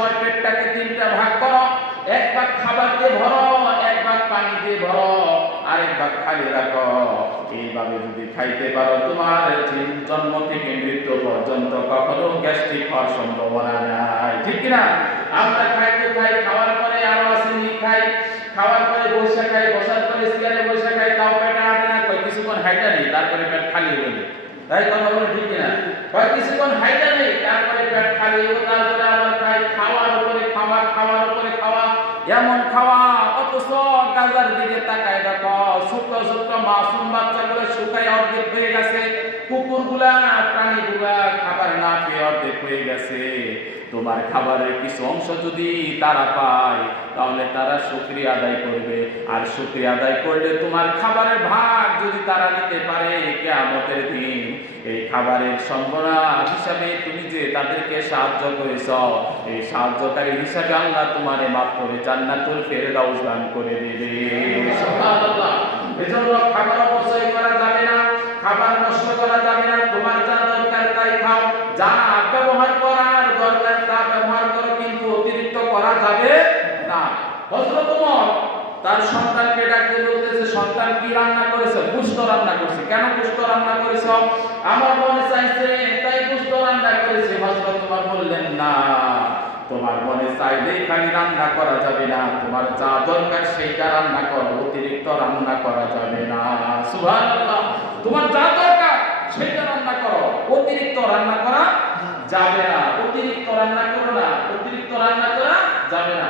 সময় পেটটাকে তিনটা ভাগ করো, এক ভাগ খাবার দিয়ে ভরো, এক ভাগ পানি দিয়ে ভরো, আরেক ভাগ খালি রাখো। এইভাবে যদি খাইতে পারো তোমার জন্ম থেকে মৃত্যু পর্যন্ত কখনো গ্যাস্ট্রিক হওয়ার সম্ভাবনা নাই। ঠিক কিনা? আমরা খাইতে খাই, খাওয়ার পরে আরো আসেনি খাই, খাওয়ার পরে বসে খাই, বসার পরে চেয়ারে বসে খাই, তাও পেটে আটে না, কয় কিছুক্ষণ হাইটা নেই, তারপরে পেট খালি হয়ে যায়। তাই কথা বলে ঠিক কিনা? কয় কিছুক্ষণ হাইটা নেই, তারপরে পেট খালি হয়ে, তারপরে আবার খাই, খাওয়ার উপরে খাওয়া, খাওয়ার উপরে খাওয়া, এমন খাওয়া। অথচ গাজার দিকে তাকায় দেখো, ছোট্ট ছোট্ট মাসুম বাচ্চাগুলো শুকায় অর্ধেক হয়ে গেছে, কুকুরগুলা প্রাণীগুলা খাবার না পেয়ে অর্ধেক হয়ে গেছে। তোমার খাবারের কিছু অংশ যদি তারা পায় তাহলে তারা শুকরিয়া আদায় করবে, আর শুকরিয়া আদায় করলে তোমার খাবারের ভাগ যদি তারা নিতে পারে কিয়ামতের দিন এই খাবারের সম্মাননা হিসাবে তুমি যে তাদেরকে সাহায্য করেছ, এই সাহায্যকারী হিসাবে আল্লাহ তোমারে মাফ করে জান্নাতুল ফেরদাউস দান করে দেবে। সুবহানাল্লাহ। এজন্য খাবার অপচয় করা যাবে না, খাবার নষ্ট করা যাবে না। তোমার যা দরকার তাই খাও, যা ব্যবহার করার দরকার তা ব্যবহার করো, কিন্তু অতিরিক্ত করা যাবে না। হযরত ওমর তার সন্তানকে ডাকতে বলতেছে, সন্তান কি রান্না করেছে? গোশত রান্না করেছে। কেন গোশত রান্না করেছ? আমার মনে চাইছে তাই গোশত রান্না করেছে। হযরত ওমর বললেন, না, তোমার মনে চাইলেই খালি রান্না করা যাবে না, তোমার যা দরকার সেইটা রান্না করো, অতিরিক্ত রান্না করা যাবে না। সুবহানাল্লাহ। তোমার যা দরকার সেইটা রান্না করো, অতিরিক্ত রান্না করা যাবে না। অতিরিক্ত রান্না করো না, অতিরিক্ত রান্না করা যাবে না।